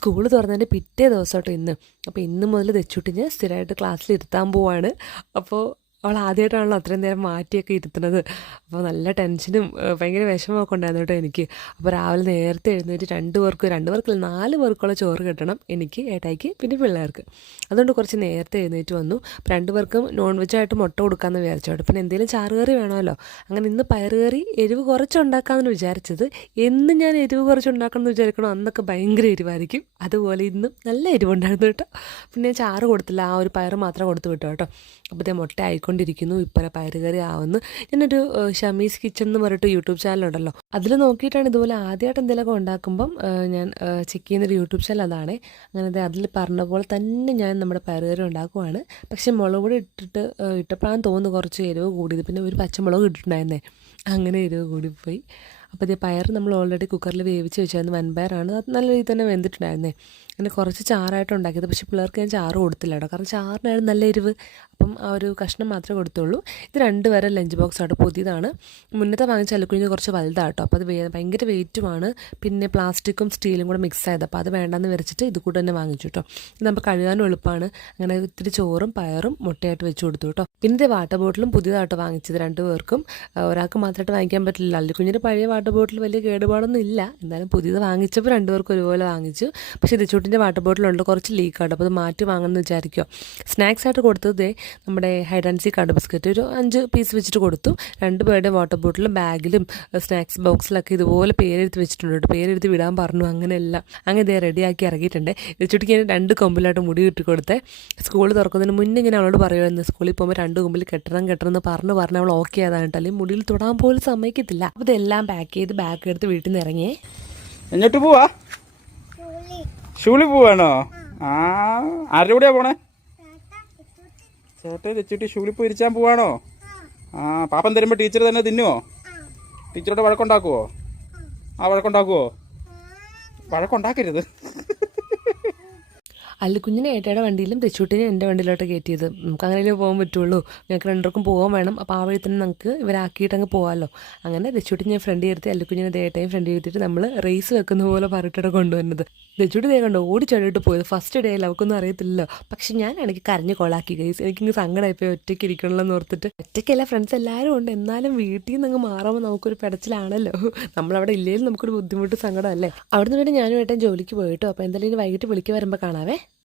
School തുറന്നതിൻ്റെ പിറ്റേ ദിവസമായിട്ട് ഇന്ന്. അപ്പോൾ ഇന്ന് മുതൽ തെച്ചുട്ടിഞ്ഞ് സ്ഥിരമായിട്ട് ക്ലാസ്സിൽ ഇരുത്താൻ പോവാണ്. അപ്പോൾ അവൾ ആദ്യമായിട്ടാണല്ലോ അത്രയും നേരം മാറ്റിയൊക്കെ ഇരുത്തുന്നത്. അപ്പോൾ നല്ല ടെൻഷനും ഭയങ്കര വിഷമമൊക്കെ ഉണ്ടായിരുന്നു കേട്ടോ എനിക്ക്. അപ്പോൾ രാവിലെ നേരത്തെ എഴുന്നേറ്റ് രണ്ട് പേർക്കില്ല 4 പേർക്കുള്ള ചോറ് കിട്ടണം, എനിക്ക്, ഏട്ടായിക്ക്, പിന്നെ പിള്ളേർക്ക്. അതുകൊണ്ട് കുറച്ച് നേരത്തെ എഴുന്നേറ്റ് വന്നു. അപ്പോൾ 2 പേർക്കും നോൺ വെജായിട്ട് മുട്ട കൊടുക്കാമെന്ന് വിചാരിച്ചോട്ടെ. പിന്നെ എന്തെങ്കിലും ചാറുകറി വേണമല്ലോ. അങ്ങനെ ഇന്ന് പയറുകറി എരിവ് കുറച്ചുണ്ടാക്കാമെന്ന് വിചാരിച്ചത്. എന്നും ഞാൻ എരിവ് കുറച്ചുണ്ടാക്കണമെന്ന് വിചാരിക്കണം, അന്നൊക്കെ ഭയങ്കര എരിവായിരിക്കും. അതുപോലെ ഇന്നും നല്ല എരിവുണ്ടായിരുന്നു കേട്ടോ. പിന്നെ ഞാൻ ചാറ് കൊടുത്തില്ല, ആ ഒരു പയറ് മാത്രം കൊടുത്തു വിട്ടോ കേട്ടോ. അപ്പോഴത്തെ മുട്ട ആയിക്കൊണ്ടിരിക്കുന്നു. ഇപ്പം പയറുകറി ആവുന്നു. ഞാനൊരു ഷമീസ് കിച്ചൺ എന്ന് പറഞ്ഞിട്ട് യൂട്യൂബ് ചാനലുണ്ടല്ലോ, അതിൽ നോക്കിയിട്ടാണ് ഇതുപോലെ ആദ്യമായിട്ട് എന്തെങ്കിലുമൊക്കെ ഉണ്ടാക്കുമ്പം ഞാൻ ചെക്ക് ചെയ്യുന്നൊരു യൂട്യൂബ് ചാനൽ അതാണ്. അങ്ങനെ അതിൽ പറഞ്ഞ പോലെ തന്നെ ഞാൻ നമ്മുടെ പയറുകറി ഉണ്ടാക്കുവാണ്. പക്ഷേ മുളക് പൊടി ഇട്ടപ്പോഴാണ് തോന്നുന്നു കുറച്ച് എരിവ് കൂടിയത്. പിന്നെ ഒരു പച്ചമുളക് ഇട്ടിട്ടുണ്ടായിരുന്നേ, അങ്ങനെ എരിവ് കൂടിപ്പോയി. അപ്പോൾ ഇത് പയർ നമ്മൾ ഓൾറെഡി കുക്കറിൽ വേവിച്ച് വെച്ചായിരുന്നു. വൻപയറാണ്, അത് നല്ല രീതിയിൽ തന്നെ വെന്തിട്ടുണ്ടായിരുന്നേ. അങ്ങനെ കുറച്ച് ചാറായിട്ട് ഉണ്ടാക്കിയത്. പക്ഷേ പിള്ളേർക്ക് ഞാൻ ചാറ് കൊടുത്തില്ല കേട്ടോ, കാരണം ചാറിനായിരുന്നു നല്ല എരിവ്. അപ്പം ആ ഒരു കഷ്ണം മാത്രമേ കൊടുത്തുള്ളൂ. ഇത് 2 പേരെ ലഞ്ച് ബോക്സ് ആട്ടോ, പുതിയതാണ്. മുന്നത്തെ വാങ്ങിച്ച അലുക്കുഞ്ഞ് കുറച്ച് വലുതാട്ടോ, അപ്പോൾ അത് ഭയങ്കര വെയിറ്റുമാണ്. പിന്നെ പ്ലാസ്റ്റിക്കും സ്റ്റീലും കൂടെ മിക്സ് ആയത്, അപ്പോൾ അത് വേണ്ടെന്ന് വിചാരിച്ചിട്ട് ഇത് കൂടെ തന്നെ വാങ്ങിച്ചു കേട്ടോ. ഇത് നമുക്ക് കഴുകാനും എളുപ്പമാണ്. അങ്ങനെ ഇത്തിരി ചോറും പയറും മുട്ടയായിട്ട് വെച്ച് കൊടുത്തു കേട്ടോ. പിന്നെ വാട്ടർ ബോട്ടിലും പുതിയതായിട്ട് വാങ്ങിച്ചത് 2 പേർക്കും. ഒരാൾക്ക് മാത്രമായിട്ട് വാങ്ങിക്കാൻ പറ്റില്ല. അല്ലുക്കുഞ്ഞിൻ്റെ പഴയ വാട്ടർ ബോട്ടിൽ വലിയ കേടുപാടൊന്നും ഇല്ല, എന്നാലും പുതിയത് വാങ്ങിച്ചപ്പോൾ 2 പേർക്കും ഒരുപോലെ വാങ്ങിച്ചു. പക്ഷേ ദിച്ചൂട്ടിൻ്റെ വാട്ടർ ബോട്ടിലുണ്ട് കുറച്ച് ലീക്കാണ്, അപ്പോൾ അത് മാറ്റി വാങ്ങുമെന്ന് വിചാരിക്കുക. സ്നാക്സ് ആയിട്ട് കൊടുത്തത് നമ്മുടെ ഹൈഡ് ആൻഡ് സീ കട ബിസ്ക്കറ്റ് ഒരു 5 പീസ് വെച്ചിട്ട് കൊടുത്തു. 2 പേരുടെ വാട്ടർ ബോട്ടിലും ബാഗിലും സ്നാക്സ് ബോക്സിലൊക്കെ ഇതുപോലെ പേരെഴുതി വെച്ചിട്ടുണ്ട്. പേരെഴുതി വിടാൻ പറഞ്ഞു. അങ്ങനെയെല്ലാം അങ്ങനെ ഇതേ റെഡിയാക്കി ഇറങ്ങിയിട്ടുണ്ട്. ദിച്ചൂട്ടിക്ക് ഞാൻ 2 കൊമ്പിലായിട്ട് മുടി കിട്ടി കൊടുത്തേ. സ്കൂൾ തുറക്കുന്നതിന് മുന്നേ ഞാൻ അവളോട് പറയുമായിരുന്നു, സ്കൂളിൽ പോകുമ്പോൾ 2 കൊമ്പിൽ കെട്ടണം എന്ന് പറഞ്ഞ് അവൾ ഓക്കെ ആയതാണ് കേട്ടോ. അല്ലെങ്കിൽ മുടിയിൽ തൊടാൻ പോലും സമ്മതിക്കത്തില്ല. അപ്പോൾ ഇതെല്ലാം പാക്ക് ചെയ്ത് ബാഗ് എടുത്ത് വീട്ടിൽ നിന്ന് ഇറങ്ങിയേ. എന്നിട്ട് പോവാ? ഷൂളിൽ പോവാണോ? ആരുടെ കൂടെയാ പോണേ? ചേട്ടൻ തെച്ചിട്ട് ഷൂളിൽ പോയി ഇരിച്ചാൻ പോവാണോ? പാപ്പൻ തരുമ്പോൾ ടീച്ചർ തന്നെ തിന്നുവോ? ടീച്ചറോട് വഴക്കുണ്ടാക്കുവോ? വഴക്കുണ്ടാക്കുവോ? വഴക്കുണ്ടാക്കരുത്. അല്ലുക്കുഞ്ഞിനെ ഏട്ടയുടെ വണ്ടിയിലും തെച്ചൂട്ടിനെ എൻ്റെ വണ്ടിയിലോട്ട് കയറ്റിയത്. നമുക്ക് അങ്ങനെ പോകാൻ പറ്റുള്ളൂ, ഞങ്ങൾക്ക് 2 പേർക്കും പോകാൻ വേണം. അപ്പോൾ ആ വഴി തന്നെ നമുക്ക് ഇവരാക്കിയിട്ട് അങ്ങ് പോകാമല്ലോ. അങ്ങനെ തെച്ചൂട്ടി ഞാൻ ഫ്രണ്ട് ഇരുത്തി, അല്ലുക്കുഞ്ഞിനെ ഏട്ടയും ഫ്രണ്ട് ഇരുത്തിയിട്ട് നമ്മൾ റേസ് വെക്കുന്ന പോലെ പറഞ്ഞിട്ടാണ് കൊണ്ടുവന്നത്. തെച്ചൂട്ടി കണ്ടോ ഓടിച്ചടിയിട്ട് പോയത്. ഫസ്റ്റ് ഡേ അല്ല, അവൾക്കൊന്നും അറിയത്തില്ലല്ലോ. പക്ഷെ ഞാനാണെങ്കിൽ കരഞ്ഞ് കൊളാക്കി ഗൈസ്. എനിക്കിങ്ങ് സങ്കടമായിപ്പോയി ഒറ്റയ്ക്ക് ഇരിക്കണമല്ലോ എന്ന് ഓർത്തിട്ട്. ഒറ്റയ്ക്കല്ല, ഫ്രണ്ട്സ് എല്ലാവരും ഉണ്ട്. എന്നാലും വീട്ടിൽ നിന്ന് അങ്ങ് മാറുമ്പോൾ നമുക്കൊരു പെടച്ചിലാണല്ലോ. നമ്മളവിടെ ഇല്ലെങ്കിൽ നമുക്കൊരു ബുദ്ധിമുട്ട് സങ്കടമല്ലേ. അവിടെ നിന്ന് ഞാനും ഏട്ടൻ ജോലിക്ക് പോയിട്ടോ. അപ്പോൾ എന്തായാലും വൈകിട്ട് വിളിക്ക് വരുമ്പോൾ കാണാവേ.